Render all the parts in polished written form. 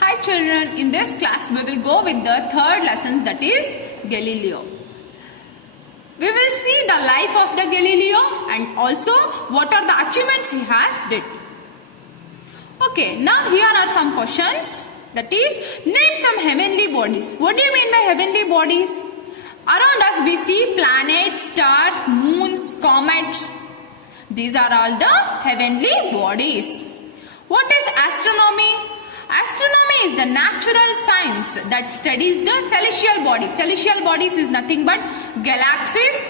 Hi children, in this class we will go with the third lesson, that is Galileo. We will see the life of the Galileo and also what are the achievements he has did. Okay, now here are some questions, that is name some heavenly bodies. What do you mean by heavenly bodies? Around us we see planets, stars, moons, comets. These are all the heavenly bodies. What is astronomy? Astronomy is the natural science that studies the celestial bodies. Celestial bodies is nothing but galaxies,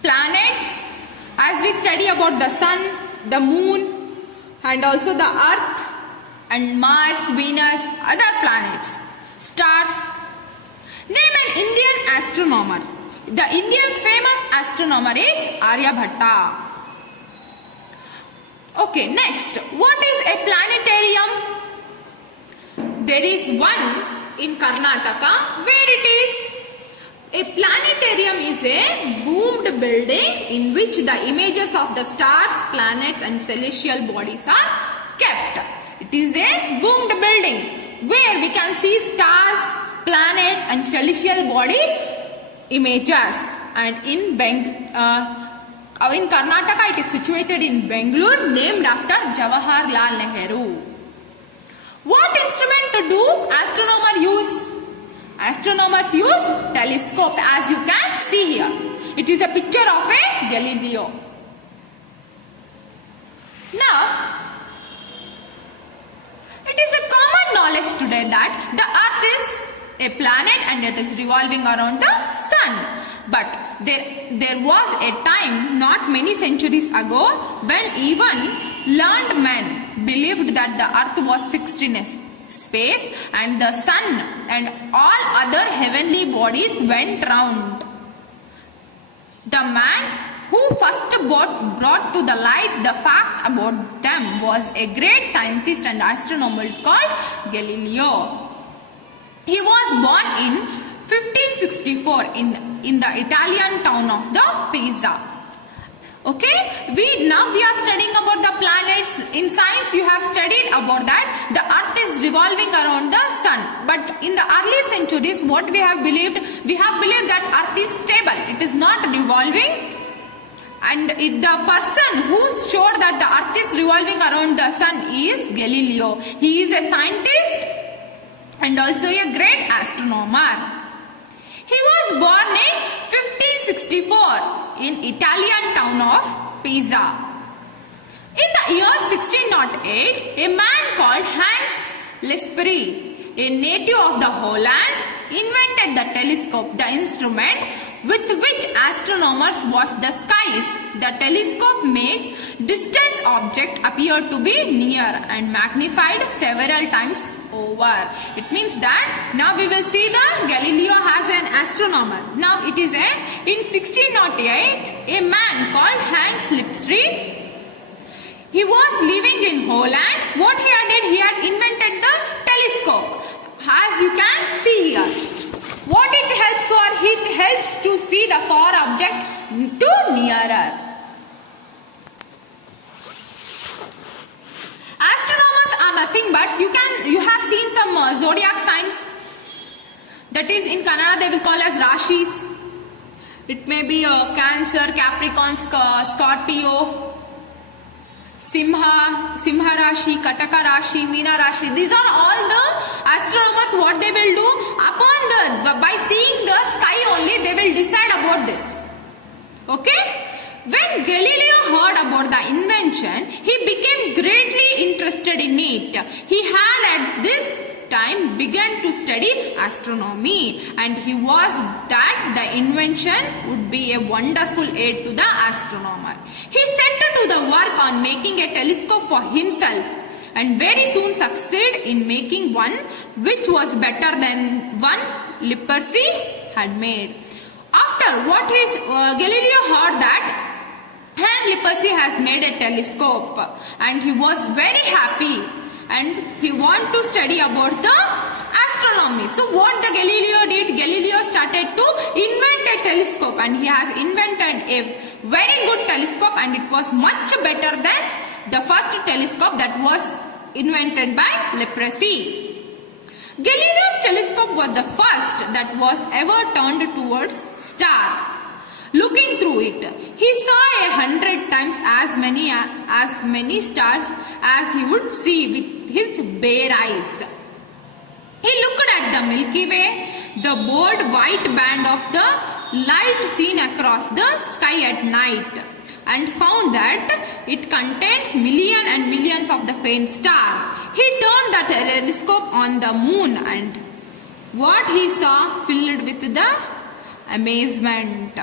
planets, as we study about the sun, the moon, and also the earth, and Mars, Venus, other planets, stars. Name an Indian astronomer. The Indian famous astronomer is Aryabhatta. Okay, next, what is a planetarium? There is one in Karnataka. Where it is? A planetarium is a domed building in which the images of the stars, planets and celestial bodies are kept. It is a domed building where we can see stars, planets and celestial bodies images. And in Karnataka, it is situated in Bangalore, named after Jawaharlal Nehru. What instrument to do astronomer use? Astronomers use telescope, as you can see here. It is a picture of a Galileo. Now, it is a common knowledge today that the earth is a planet and it is revolving around the sun. But there was a time not many centuries ago when even learned men believed that the earth was fixed in a space and the sun and all other heavenly bodies went round. The man who first brought to the light the fact about them was a great scientist and astronomer called Galileo. He was born in 1564 in the Italian town of the Pisa. Okay, we are studying about the planets. In science you have studied about that the earth is revolving around the sun. But in the early centuries what we have believed that earth is stable. It is not revolving. And the person who showed that the earth is revolving around the sun is Galileo. He is a scientist and also a great astronomer. He was born in 1564 in Italian town of Pisa. In the year 1608, a man called Hans Lesperi, a native of the Holland, invented the telescope, the instrument with which astronomers watch the skies. The telescope makes distant objects appear to be near and magnified several times over. It means that now we will see the Galileo as an astronomer. Now it is in 1608, a man called Hans Lesperi. He was living in Holland. What he did, he had invented the telescope. As you can see here. What it helps for? It helps to see the far object to nearer. Astronomers are nothing but you have seen some zodiac signs. That is in Kannada they will call as Rashis. It may be Cancer, Capricorn, Scorpio, Simha Rashi, Kataka Rashi, Meena Rashi. These are all the astronomers. What they will do by seeing the sky only, they will decide about this. Okay? When Galileo heard about the invention, he became greatly interested in it. He had at this time began to study astronomy, and he was that the invention would be a wonderful aid to the astronomer. He set to the work on making a telescope for himself and very soon succeeded in making one which was better than one Lippershey had made. After what Galileo heard that Hans Lippershey has made a telescope and he was very happy and he wanted to study about the astronomy. So what the Galileo did, Galileo started to invent a telescope and he has invented a very good telescope and it was much better than the first telescope that was invented by Lippershey. Galileo's telescope was the first that was ever turned towards star. Looking through it, he saw 100 times as many stars as he would see with his bare eyes. He looked at the Milky Way, the broad white band of the light seen across the sky at night, and found that it contained millions and millions of the faint stars. He turned the telescope on the moon, and what he saw filled with the amazement.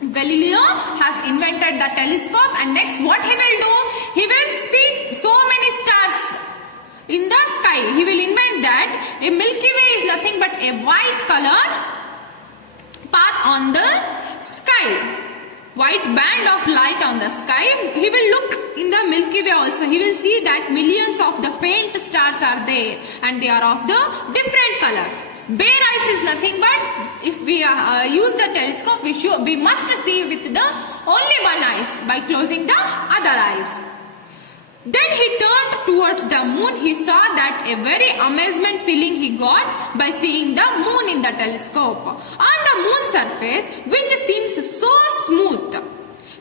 Galileo has invented the telescope, and next what he will do? He will see so many stars in the sky. He will invent that a Milky Way is nothing but a white color path on the sky. White band of light on the sky. He will look in the Milky Way also. He will see that millions of the faint stars are there, and they are of the different colors. Bare eyes is nothing but, if we use the telescope, we must see with the only one eyes by closing the other eyes. Then he turned towards the moon. He saw that a very amazement feeling he got by seeing the moon in the telescope. On the moon's surface, which seems so smooth,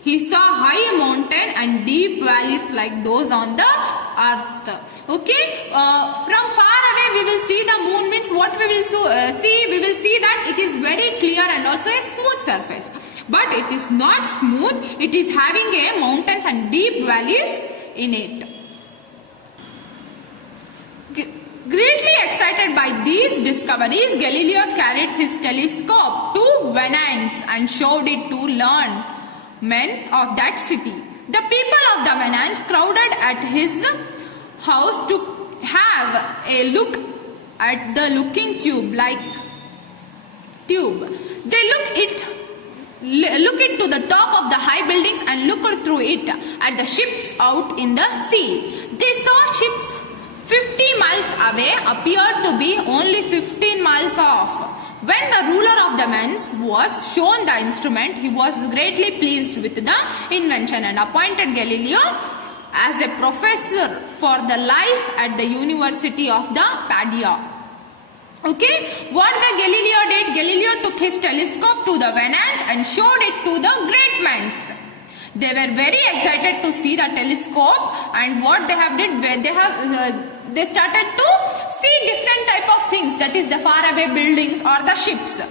he saw high mountain and deep valleys like those on the earth. Okay, from far away we will see the moon, means what we will see? We will see that it is very clear and also a smooth surface. But it is not smooth, it is having a mountains and deep valleys in it. Greatly excited by these discoveries, Galileo carried his telescope to Venice and showed it to learned men of that city. The people of the Venice crowded at his house to have a look at the looking tube. They look it to the top of the high buildings and looked through it at the ships out in the sea. They saw ships 50 miles away appeared to be only 15 miles off. When the ruler of the Venice was shown the instrument, he was greatly pleased with the invention and appointed Galileo as a professor for the life at the University of the Padua. Okay, what the Galileo did? Galileo took his telescope to the Venice and showed it to the great minds. They were very excited to see the telescope, and what they have did, they started to see different type of things, that is the far away buildings or the ships.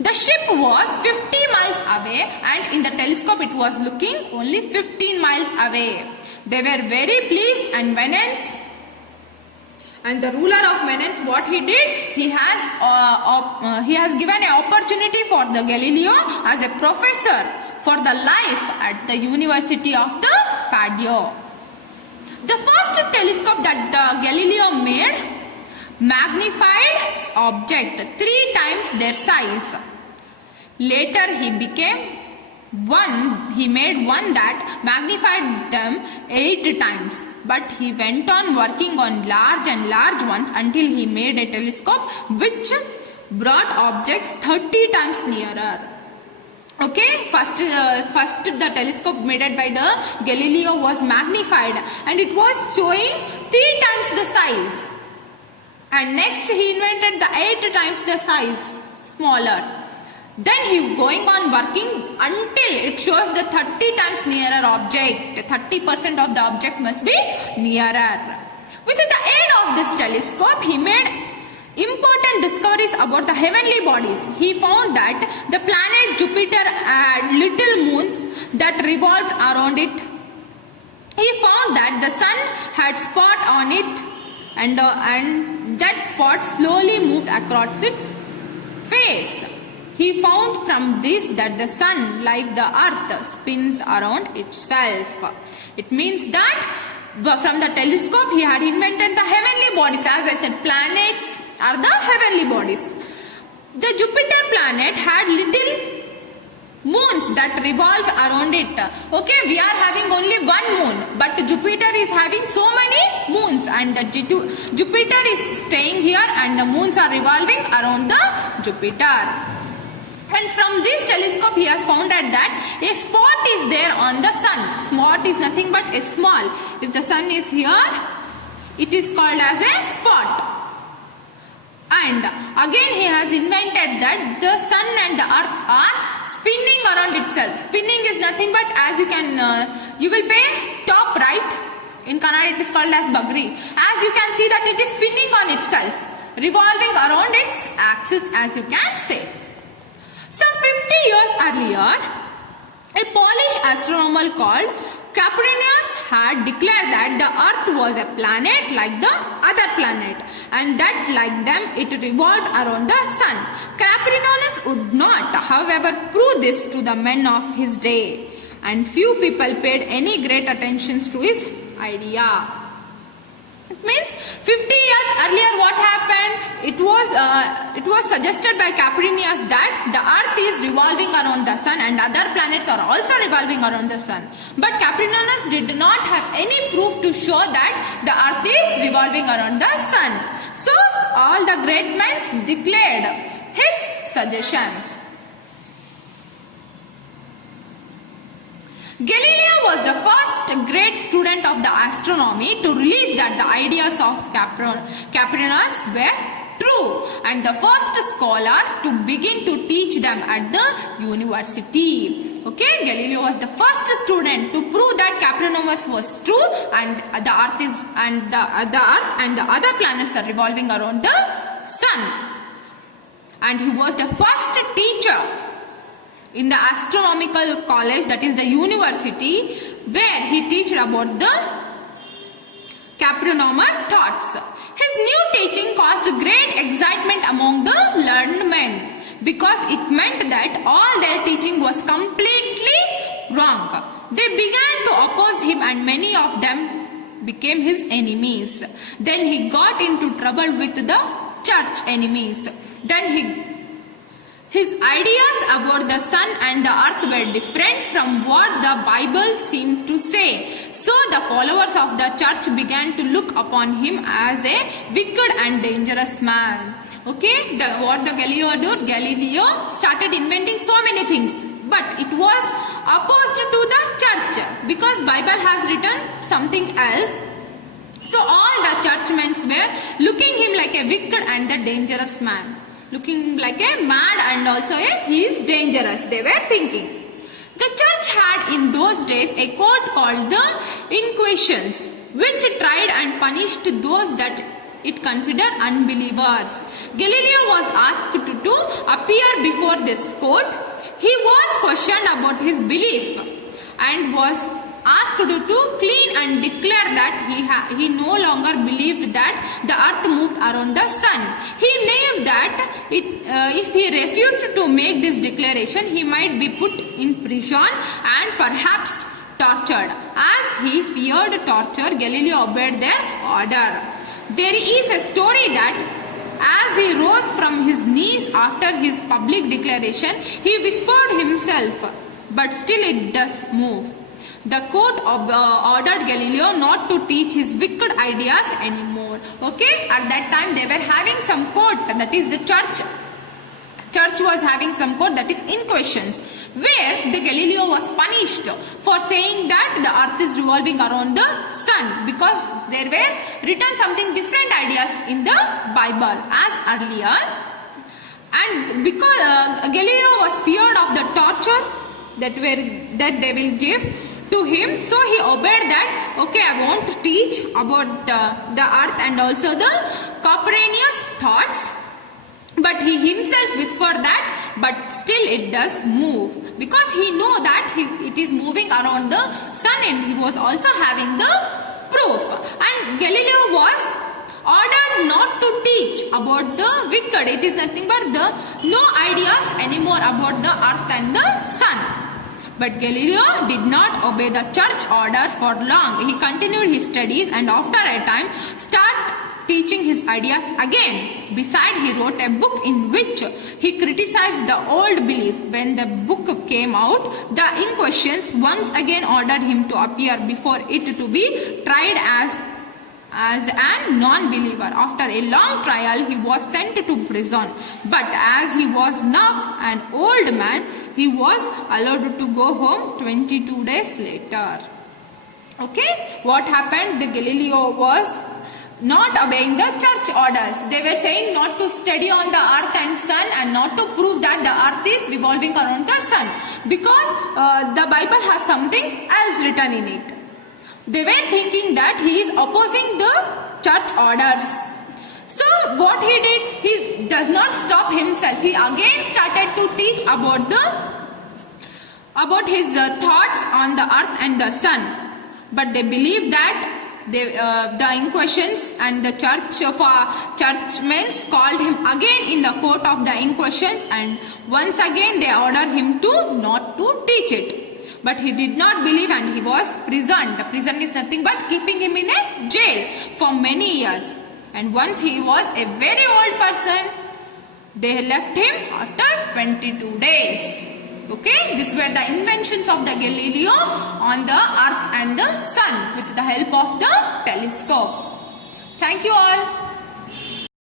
The ship was 50 miles away, and in the telescope it was looking only 15 miles away. They were very pleased, and Venice and the ruler of Venice, what he did, he has given an opportunity for the Galileo as a professor for the life at the University of the Padua. The first telescope that Galileo made magnified object 3 times their size. Later he made one that magnified them 8 times, but he went on working on large and large ones until he made a telescope which brought objects 30 times nearer. Okay, first the telescope made by the Galileo was magnified and it was showing 3 times the size, and next he invented the 8 times the size smaller. Then he going on working until it shows the 30 times nearer object. 30% of the object must be nearer. With the aid of this telescope, he made important discoveries about the heavenly bodies. He found that the planet Jupiter had little moons that revolved around it. He found that the sun had spot on it, and that spot slowly moved across its face. He found from this that the sun, like the earth, spins around itself. It means that from the telescope he had invented the heavenly bodies. As I said, planets are the heavenly bodies. The Jupiter planet had little moons that revolve around it. Okay, we are having only one moon, but Jupiter is having so many moons, and the Jupiter is staying here and the moons are revolving around the Jupiter. And from this telescope he has found out that a spot is there on the sun. Spot is nothing but a small. If the sun is here, it is called as a spot. And again he has invented that the sun and the earth are spinning around itself. Spinning is nothing but, as you can, you will pay top, right? In Kannada it is called as bagri. As you can see that it is spinning on itself, revolving around its axis, as you can say. Some 50 years earlier, a Polish astronomer called Copernicus had declared that the earth was a planet like the other planet, and that like them it revolved around the sun. Copernicus would not, however, prove this to the men of his day, and few people paid any great attention to his idea. It means 50 years earlier what happened? It was suggested by Copernicus that the earth is revolving around the sun and other planets are also revolving around the sun. But Copernicus did not have any proof to show that the earth is revolving around the sun. So all the great men declared his suggestions. Galileo was the first great student of the astronomy to realize that the ideas of Copernicus were true, and the first scholar to begin to teach them at the university. Okay, Galileo was the first student to prove that Copernicus was true, and the earth and the other planets are revolving around the sun. And he was the first teacher in the astronomical college, that is the university, where he teached about the Copernicus thoughts. His new teaching caused great excitement among the learned men, because it meant that all their teaching was completely wrong. They began to oppose him, and many of them became his enemies. Then he got into trouble with the church enemies. Then his ideas about the sun and the earth were different from what the Bible seemed to say. So the followers of the church began to look upon him as a wicked and dangerous man. Okay, what the Galileo did? Galileo started inventing so many things, but it was opposed to the church, because Bible has written something else. So all the churchmen were looking him like a wicked and the dangerous man. Looking like a mad, and also he is dangerous, they were thinking. The church had in those days a court called the Inquisitions, which tried and punished those that it considered unbelievers. Galileo was asked to appear before this court. He was questioned about his belief and was asked to clean and declare that he no longer believed that the earth moved around the sun. He knew that if he refused to make this declaration, he might be put in prison and perhaps tortured. As he feared torture, Galileo obeyed their order. There is a story that as he rose from his knees after his public declaration, he whispered himself, "But still it does move." The court ordered Galileo not to teach his wicked ideas anymore. Okay, at that time they were having some court, that is the church. Church was having some court, that is Inquisitions, where the Galileo was punished for saying that the earth is revolving around the sun, because there were written something different ideas in the Bible as earlier. And because Galileo was feared of the torture that they will give to him, so he obeyed that. Okay, I want to teach about the earth and also the Copernicus thoughts, but he himself whispered that, but still it does move, because he know that it is moving around the sun, and he was also having the proof. And Galileo was ordered not to teach about the wicked. It is nothing but no ideas anymore about the earth and the sun. But Galileo did not obey the church order for long. He continued his studies, and after a time started teaching his ideas again. Besides, he wrote a book in which he criticized the old belief. When the book came out, the Inquisitions once again ordered him to appear before it to be tried as a non-believer. After a long trial, he was sent to prison. But as he was now an old man, he was allowed to go home 22 days later. Okay, what happened? The Galileo was not obeying the church orders. They were saying not to study on the earth and sun and not to prove that the earth is revolving around the sun, because the Bible has something else written in it. They were thinking that he is opposing the church orders. So what he did, he does not stop himself. He again started to teach about his thoughts on the earth and the sun. But they believe that the Inquisitions and the churchmen called him again in the court of the Inquisitions, and once again they ordered him to not to teach it. But he did not believe and he was prisoned. The prison is nothing but keeping him in a jail for many years. And once he was a very old person, they left him after 22 days. Okay, these were the inventions of the Galileo on the earth and the sun with the help of the telescope. Thank you all.